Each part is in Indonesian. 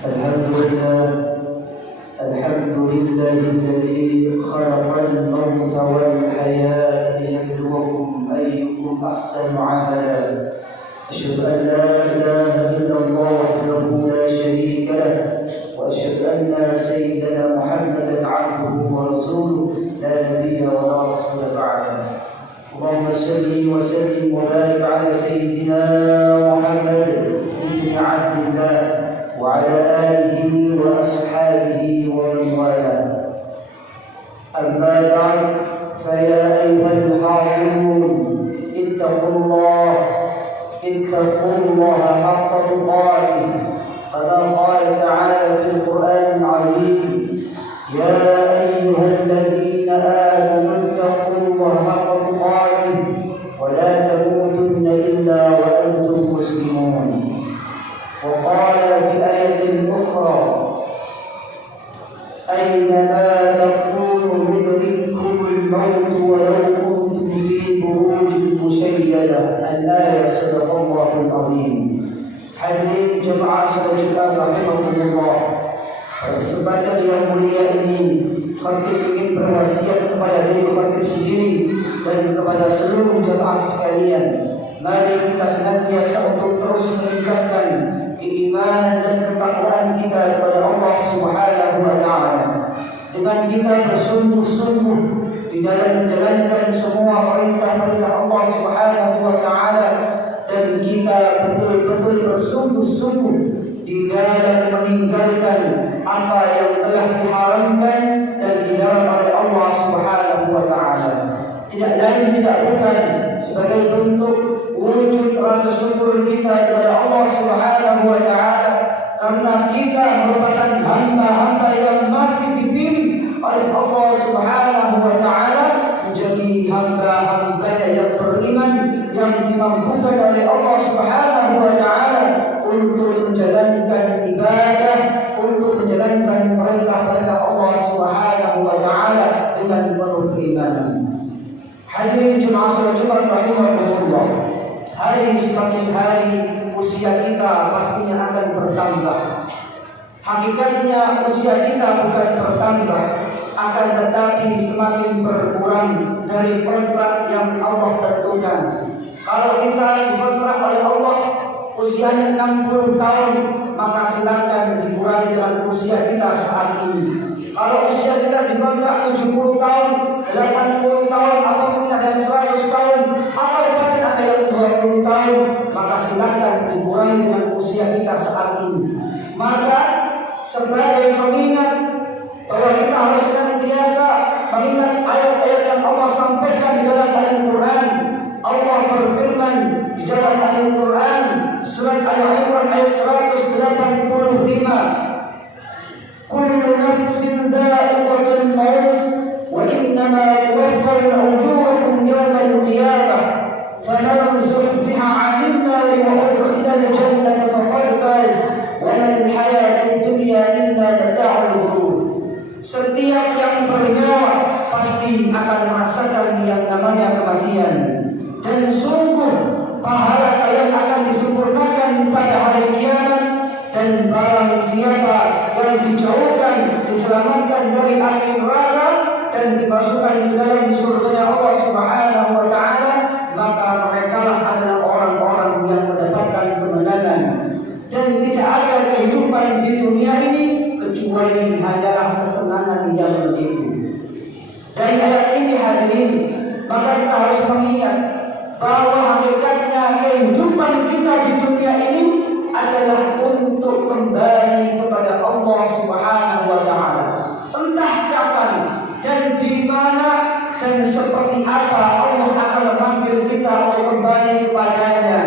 الحمد لله الذي خلق الموت والحياة ليبلوكم أيكم أحسن عملا. أشهد أن لا إله إلا الله وحده لا شريك له، وأشهد أن سيدنا محمدا عبده ورسوله لا نبي ولا رسول بعده. اللهم صل وسلم وبارك على سيدنا محمد بن عبد الله وعلى آله وأصحابه ومن والاه. أما بعد، فيا أيها الحاضرون اتقوا الله حق تقاته، كما قال تعالى في القرآن العظيم: يا أيها الذين آمنوا اتقوا الله حق تقاته ولا تموتن إلا وأنتم مسلمون. وقال في آية أخرى: أينما تكونوا يدرككم الموت ولو كنتم في بروج مشيدة. الآية. صدق الله العظيم. Hadirin jemaah sekalian rahimakumullah, pada kesempatan yang mulia ini khatib ingin berwasiat kepada diri khatib sendiri dan kepada seluruh jemaah sekalian, mari kita senantiasa untuk terus meningkatkan keimanan dan ketakwaan kita kepada Allah Subhanahu wa taala, dengan kita bersungguh-sungguh di dalam menjalankan semua perintah-perintah Allah Subhanahu wa taala, dan kita betul-betul bersungguh-sungguh di dalam meninggalkan apa yang telah diharamkan dan dilarang oleh Allah Subhanahu wa taala. Tidak lain tidak bukan sebagai bentuk wujud rasa syukur kita kepada Allah Subhanahu wa taala, karena kita merupakan hamba-hamba yang masih dipilih oleh Allah Subhanahu wa taala menjadi hamba-hamba yang beriman, yang dimampukan oleh Allah Subhanahu wa taala untuk menjalankan ibadah, untuk menjalankan perintah-perintah Allah Subhanahu wa taala dengan penuh keimanan. Hadirin jemaah salat Jumat rahimakumullah, hari semakin hari usia kita pastinya akan bertambah. Hakikatnya usia kita bukan bertambah, akan tetapi semakin berkurang dari kontrak yang Allah tentukan. Kalau kita dikontrak oleh Allah usianya 60 tahun, maka silakan dikurangi dengan usia kita saat ini. Kalau usia kita dikontrak 70 tahun, 80 tahun, atau mungkin ada yang 100 tahun, atau bahkan ada yang 20 tahun, maka silakan dikurangi dengan usia kita saat ini. Maka sebagai pengingat bahwa kita harus senantiasa mengingat ayat-ayat yang Allah sampaikan di dalam Al-Quran. Allah berfirman di dalam Al-Quran surat Al-Imran ayat 185, kullu nafsin dha'iqatul maut wa innama tuwaffawna ujurakum yawmal qiyamah faman zuhziha 'anil nari wa udkhila al-jannata faqad faz wa mal hayatud dunya illa mata'ul ghurur. Setiap yang bernyawa pasti akan merasakan yang namanya kematian, dan sungguh pahala kalian akan disempurnakan pada hari kiamat. Dan barang siapa yang dijauhkan, diselamatkan dari api neraka dan dimasukkan di dalam surga Allah Subhanahu wa taala, maka merekalah adalah orang-orang yang mendapatkan kemenangan. Dan tidak ada kehidupan di dunia ini kecuali hanyalah kesenangan yang begitu. Dari ayat ini hadirin, maka kita harus mengingat bahwa hakikatnya kehidupan kita di dunia ini adalah untuk kembali kepada Allah Subhanahu wa taala. Entah kapan dan di mana dan seperti apa Allah akan memanggil kita untuk kembali kepadanya.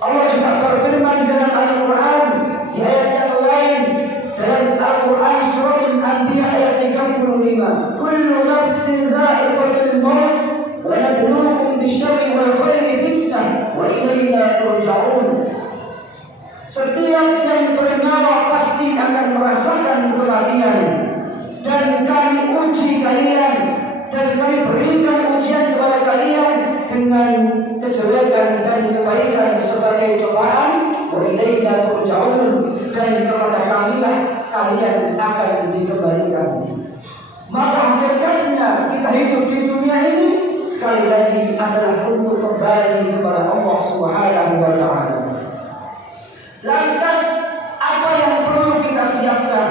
Allah juga berfirman di dalam Al-Quran di ayat yang lain, dalam Al-Quran surah Al-Anbiya ayat 35, kullu nafsin dha'iqatul maut wa nabluukum bisyarri wal khairi fitnah wa ilaina turja'un. Setiap yang bernyawa pasti akan merasakan kematian, dan kami uji kalian dan kami berikan ujian kepada kalian dengan kejelekan dan kebaikan sebagai cobaan. Wa ilaina turja'un, dan akan dikembalikan. Maka hakikatnya kita hidup di dunia ini sekali lagi adalah untuk kembali kepada Allah Subhanahu wa Ta'ala. Lantas apa yang perlu kita siapkan?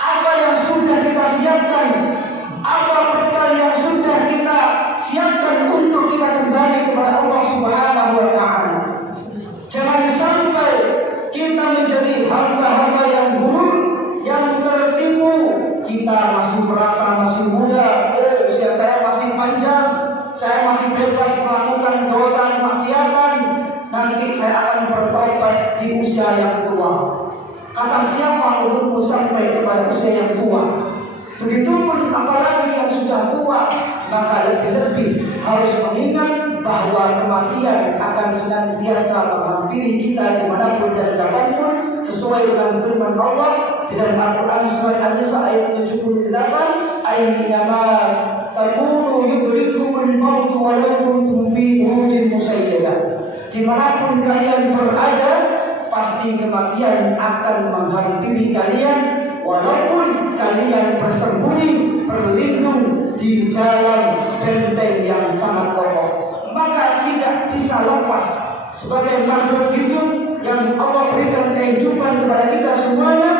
Apa yang sudah kita siapkan? Apa bekal yang sudah kita siapkan untuk kita kembali kepada Allah Subhanahu wa Ta'ala? Jangan sampai kita menjadi hamba-hamba yang buruk, yang tertipu. Kita masih merasa masih muda, usia saya masih panjang, saya masih bebas melakukan dosa maksiatan. Nanti saya akan bertobat di usia yang tua. Kata siapa umurmu sampai kepada usia yang tua? Begitupun apalagi yang sudah tua, maka lebih-lebih harus mengingat bahwa kematian akan senantiasa menghampiri kita dimanapun dan kapanpun, sesuai dengan firman Allah di dalam Al-Quran surat An-Nisa ayat 78, "Aynama takunu yudrikumul maut walau kuntum fi burujin musayyadah." Dimanapun kalian berada, pasti kematian akan menghampiri kalian, walaupun kalian bersembunyi berlindung di dalam benteng yang sangat kokoh. Maka tidak bisa lepas sebagai makhluk hidup yang Allah berikan kehidupan kepada kita semuanya.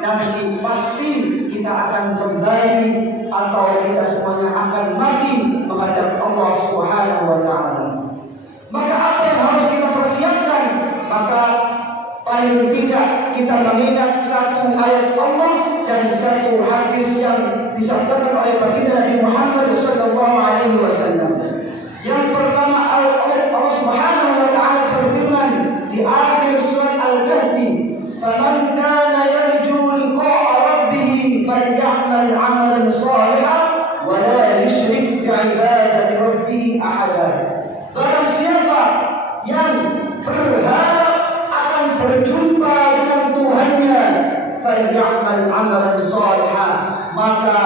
Nanti pasti kita akan kembali atau kita semuanya akan mati menghadap Allah Subhanahu wa Ta'ala. Maka apa yang harus kita persiapkan? Maka paling tidak kita mengingat satu ayat Allah dan satu hadis yang disabdakan oleh baginda Nabi Muhammad sallallahu alaihi wasallam. Yang pertama, Allah Subhanahu wa Ta'ala berfirman di akhir surat Al-Kahfi, "Faman kana yarju liqa'a rabbih falyamal 'amalan shalihan wa la yusyrik bi'ibadati rabbih ahada." Barang siapa yang berharap akan berjumpa dengan Tuhannya, falyamal 'amalan shalihan, maka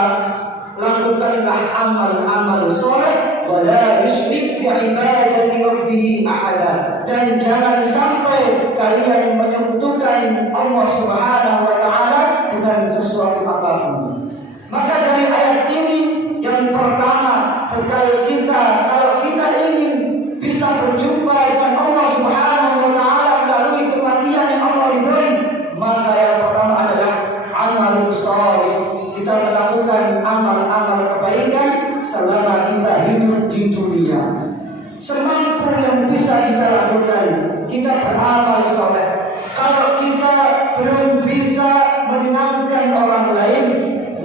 lakukanlah amal-amal saleh, wala yusyrik bi'ibadati rabbih ahada, dan jangan sampai kalian menyekutukan Allah Subhanahu wa Ta'ala dengan sesuatu apapun. Maka dari ayat ini yang pertama, bekal kita kalau kita ingin bisa berjumpa dengan Allah Subhanahu wa Ta'ala melalui kematian yang Allah ridhoi, maka yang pertama adalah amal saleh. Kita melakukan amal-amal kebaikan selama kita hidup di dunia. Semampu yang bisa kita lakukan, kita beramal saleh. Kalau kita belum bisa menyenangkan orang lain,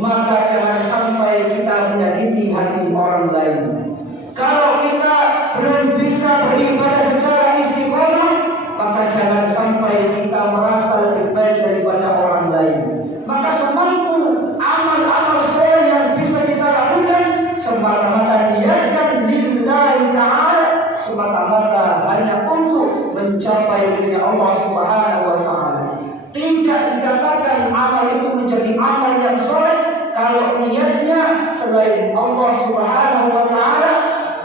maka jangan sampai kita menyakiti hati orang lain. Kalau kita belum bisa beribadah secara istiqomah, maka jangan sampai kita merasa lebih baik daripada orang lain. Maka semampu amal-amal soleh yang bisa kita lakukan semata-mata niatkan lillahi ta'ala, semata-mata hanya untuk mencapai ridha Allah Subhanahu wa Ta'ala. Tidak dikatakan amal itu menjadi amal yang soleh kalau niatnya selain Allah Subhanahu wa Ta'ala,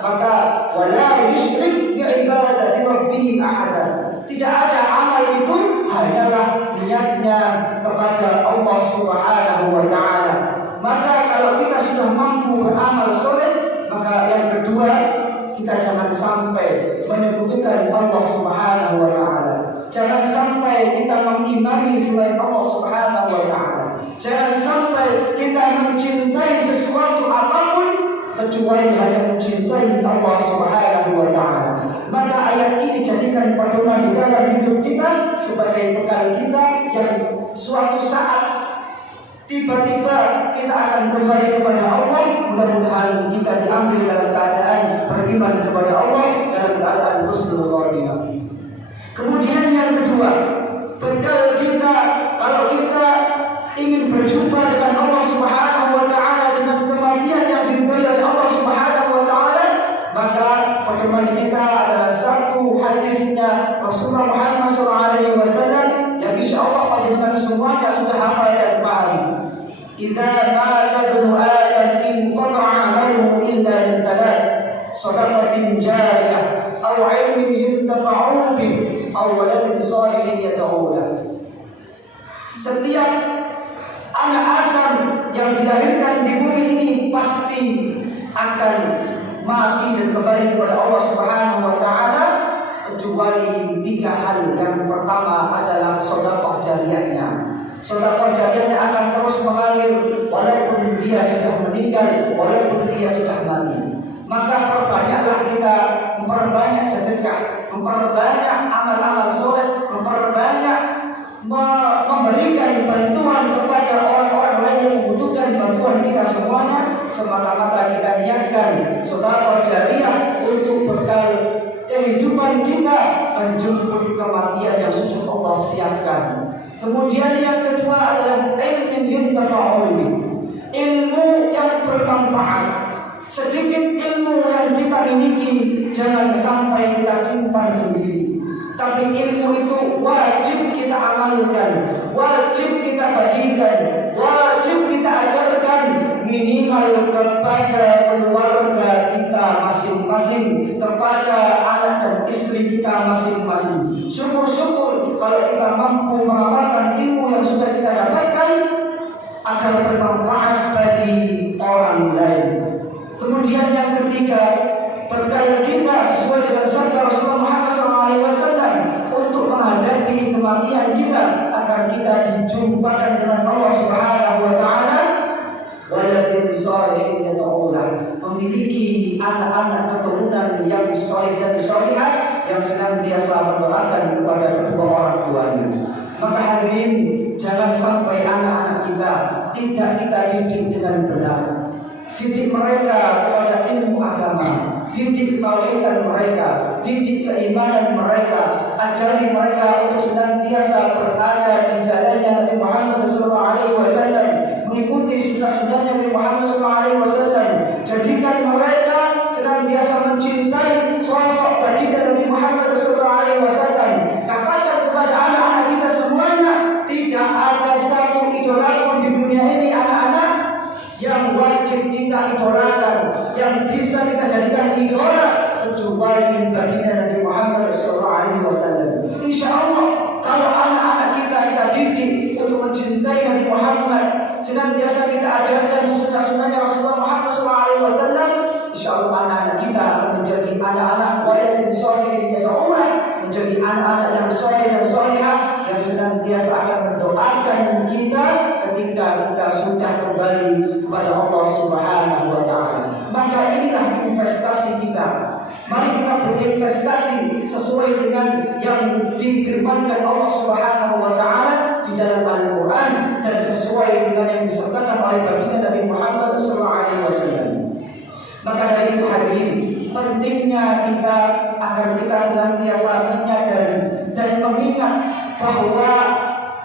maka wala yusyrik bi'ibadati rabbih ahada. Tidak ada amal itu hanyalah niatnya kepada Allah Subhanahu wa Ta'ala. Maka kalau kita sudah mampu beramal soleh, maka yang kedua, kita jangan sampai menyekutukan Allah Subhanahu wa Ta'ala. Jangan sampai kita mengimani selain Allah Subhanahu wa Ta'ala. Jangan sampai kita mencintai sesuatu apapun kecuali hanya mencintai Allah Subhanahu wa Ta'ala. Maka ayat ini jadikan pedoman di dalam hidup kita sebagai bekal kita yang suatu saat tiba-tiba kita akan kembali kepada Allah. Mudah-mudahan kita diambil dalam keadaan beriman kepada Allah, dalam keadaan husnul khotimah. Kemudian yang kedua, bekal kita kalau kita ingin berjumpa dengan Allah Subhanahu wa Ta'ala dengan kematian yang diridhoi oleh Allah Subhanahu wa Ta'ala, maka pedoman kita adalah satu hadisnya Rasulullah Muhammad SAW yang insya Allah panjenengan semuanya sudah hafal dan paham. Idza mata ibnu Adam inqata'a amaluhu illa min thalath, shadaqatin jariyah aw 'ilmin yuntafa'u bih aw waladin shalihin yad'u lahu. Setiap anak Adam yang dilahirkan di bumi ini pasti akan mati dan kembali kepada Allah Subhanahu wa taala, kecuali 3 hal. Yang pertama adalah sedekah jariyahnya. Sedekah jariyahnya akan terus mengalir walaupun dia sudah meninggal, walaupun dia sudah mati. Maka perbanyaklah kita memperbanyak sedekah, memperbanyak amal-amal soleh, memperbanyak memberikan bantuan kepada orang-orang lain yang membutuhkan bantuan kita semuanya, semata-mata kita niatkan sedekah jariyah untuk bekal kehidupan kita menjemput kematian yang sudah Allah siapkan. Kemudian yang kedua adalah ilmu yang bermanfaat. Sedikit ilmu yang kita miliki jangan sampai kita simpan sendiri, tapi ilmu itu wajib kita amalkan, wajib kita bagikan, wajib kita ajarkan minimal kepada keluarga kita masing-masing, kepada anak dan istri kita masing-masing. Syukur-syukur kalau kita mampu mengamalkan ilmu yang sudah kita dapatkan agar bermanfaat bagi orang lain. Kemudian yang ketiga, berkaya kita sesuai dengan sabda Rasulullah Muhammad SAW untuk menghadapi kematian kita, agar kita dijumpakan dengan Allah Subhanahu wa taala. Waladin shalihin yad'ulah, memiliki anak-anak keturunan yang saleh dan salihah yang senantiasa mendoakan kepada kedua orang tuanya. Maka hadirin, jangan sampai anak-anak kita tidak kita didik dengan benar. Didik mereka kepada ilmu agama, didik ketauhidan mereka, didik keimanan mereka, ajari mereka untuk senantiasa berada di jalannya Nabi Muhammad SAW, mengikuti sunnah-sunnahnya Nabi Muhammad SAW. Jadikan mereka senantiasa mencintai sosok baginda Nabi Muhammad SAW. Katakan kepada anak-anak kita semuanya, tidak ada satu idola pun di dunia ini anak-anak yang wajib kita idolakan, yang bisa kita jadikan idola, kecuali baginda Nabi Muhammad SAW. Insya Allah kalau anak-anak kita didik untuk mencintai Nabi Muhammad, senantiasa kita ajarkan sunnah-sunnahnya Rasulullah Muhammad SAW, insya Allah anak-anak kita akan menjadi anak-anak waladin shalihin yad'ulah, menjadi anak-anak yang saleh dan salihah yang senantiasa akan mendoakan kita ketika kita sudah kembali kepada Allah Subhanahu wa taala. Maka inilah investasi kita. Mari kita berinvestasi sesuai dengan yang difirmankan Allah Subhanahu wa taala di dalam Al-Qur'an dan sesuai dengan yang disertakan oleh baginda Nabi Muhammad SAW. Maka dari itu hadirin, pentingnya kita agar kita senantiasa menyadari dan mengingat bahwa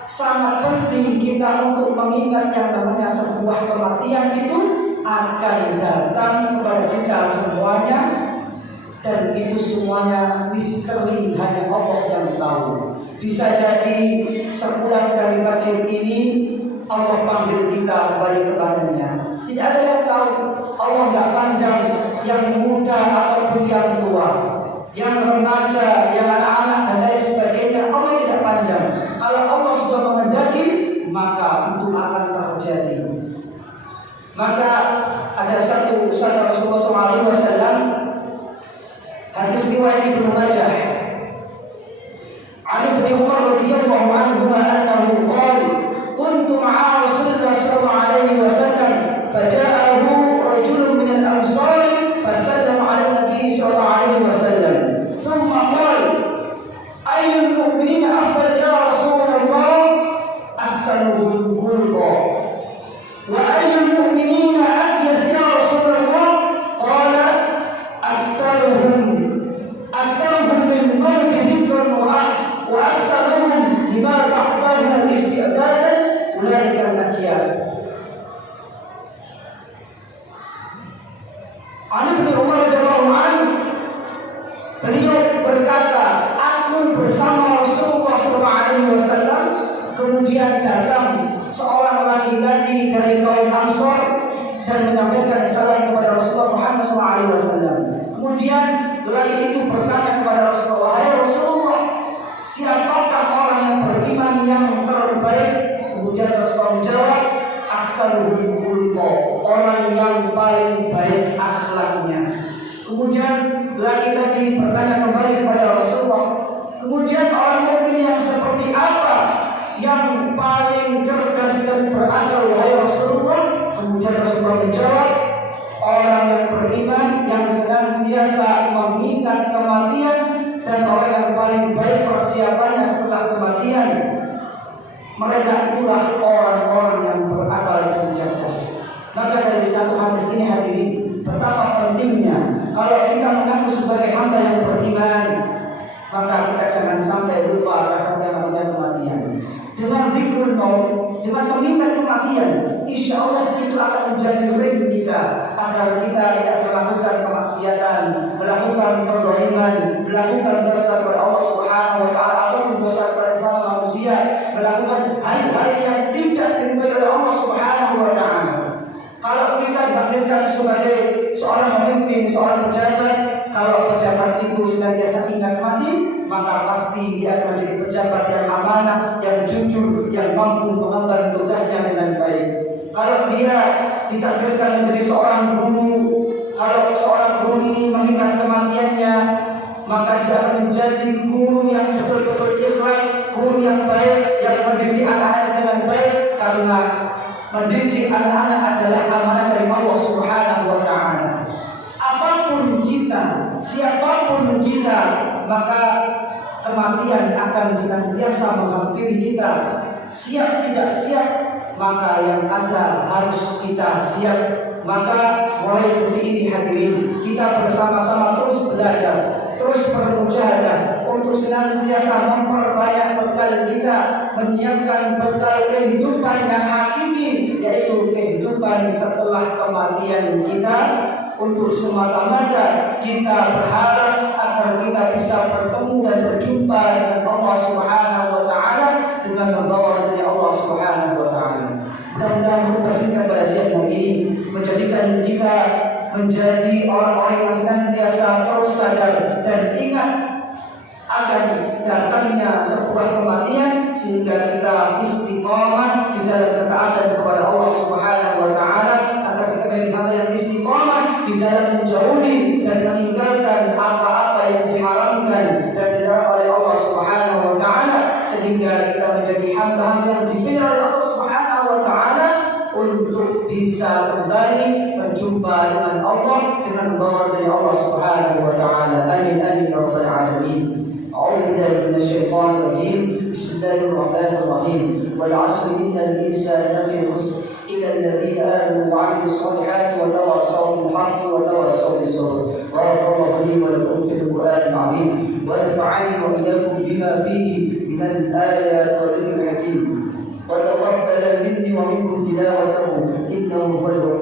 sangat penting kita untuk mengingat yang namanya sebuah kematian itu akan datang kepada kita semuanya, dan itu semuanya misteri, hanya Allah yang tahu. Bisa jadi sepulang dari masjid ini Allah panggil kita kembali kepadanya. Tidak ada yang tahu. Allah tidak pandang yang muda ataupun yang tua, yang remaja, yang anak-anak dan lain sebagainya. Allah tidak pandang. Kalau Allah sudah menghendaki, maka itu akan terjadi. Maka ada satu usaha Rasulullah SAW, hadis riwayat Ibnu Majah, Ali bin Umar radhiyallahu anhu annahu qala kuntu ma'a Rasulullah sallallahu alaihi wasallam faja'ahu rajulun min al-ansar fasallama 'ala an-nabi sallallahu alaihi wasallam thumma qala ayyul mu'minina afdal ya Rasulullah ahsanuhum khuluqan wa ayyul mu'minina abyas ya Rasulullah qala aktsaruhum bil mawti dhikran wa assaluhum lima ta'tahu isti'dadan ulaika al-aqyas. Ali bin Umar radhiyallahu anhu, beliau berkata, aku bersama Rasulullah SAW, kemudian datang seorang laki-laki dari kaum Ansor dan menyampaikan salam kepada Rasulullah Muhammad SAW. Kemudian laki itu bertanya kepada Rasulullah, "Wahai Rasulullah, siapakah orang yang beriman yang terbaik?" Kemudian Rasulullah menjawab, ahsanuhum khuluqa, orang yang paling baik akhlaknya. Kemudian lagi tadi bertanya kembali kepada Rasulullah, kemudian orang mukmin yang seperti apa yang paling cerdas dan berakal wahai Rasulullah? Kemudian Rasulullah menjawab, orang yang beriman yang senantiasa mengingat kematian, dan orang yang paling baik persiapannya setelah kematian. Mereka itulah orang-orang yang berakal dan cerdas. Maka dari satu hadis ini hadirin, betapa pentingnya kalau kita mengaku sebagai hamba yang beriman, maka kita jangan sampai lupa akan yang namanya kematian. Dengan zikrul maut, dengan mengingat kematian, insya Allah itu akan menjadi rem kita agar kita tidak melakukan kemaksiatan, melakukan kezaliman, melakukan dosa kepada Allah Subhanahu wa taala ataupun dosa kepada sesama manusia, melakukan hal-hal yang tidak diridhoi oleh Allah Subhanahu wa taala. Kalau kita ditakdirkan sebagai seorang pemimpin, seorang pejabat, kalau pejabat itu senantiasa ingat mati, maka pasti dia akan menjadi pejabat yang amanah, yang jujur, yang mampu mengemban tugasnya dengan baik. Kalau dia ditakdirkan menjadi seorang guru, kalau seorang guru ini mengingat kematiannya, maka dia akan menjadi guru yang betul-betul ikhlas, guru yang baik, yang mendidik anak-anak dengan baik, karena mendidik anak-anak adalah amanah dari Allah Subhanahu wa taala. Apapun kita, siapapun kita, maka kematian akan senantiasa menghampiri kita. Siap tidak siap, maka yang ada harus kita siap. Maka mulai detik ini hadirin, kita bersama-sama terus belajar, terus bermujahadah untuk senantiasa memperbanyak bekal kita, menyiapkan bekal kehidupan yang hakiki, yaitu kehidupan setelah kematian kita, untuk semata-mata kita berharap agar kita bisa bertemu dan berjumpa dengan Allah Subhanahu wa taala dengan membawa dari Allah Subhanahu wa taala. Mudah-mudahan khutbah singkat pada siang hari ini menjadikan kita menjadi orang-orang yang senantiasa terus sadar dan ingat akan datangnya sebuah kematian, sehingga kita istiqamah di dalam ketaatan kepada Allah Subhanahu wa taala, agar kita menjadi hamba yang istiqamah di dalam menjauhi dan meninggalkan apa-apa yang diharamkan dan dilarang oleh Allah Subhanahu wa taala, sehingga kita menjadi hamba-hamba yang dipilih oleh Allah Subhanahu wa taala untuk bisa kembali berjumpa dengan Allah dengan membawa dari Allah Subhanahu wa taala. Amin amin ya rabbal alamin. أعوذ بالله من الشيطان الرجيم. بسم الله الرحمن الرحيم. والعصر إن الإنسان لفي خسر إلا الذين آمنوا وعملوا الصالحات وتواصوا بالحق وتواصوا بالصبر. بارك الله لي ولكم في القرآن العظيم ونفعني وإياكم بما فيه من الآيات والذكر الحكيم وتقبل مني ومنكم تلاوته إنه هو الغفور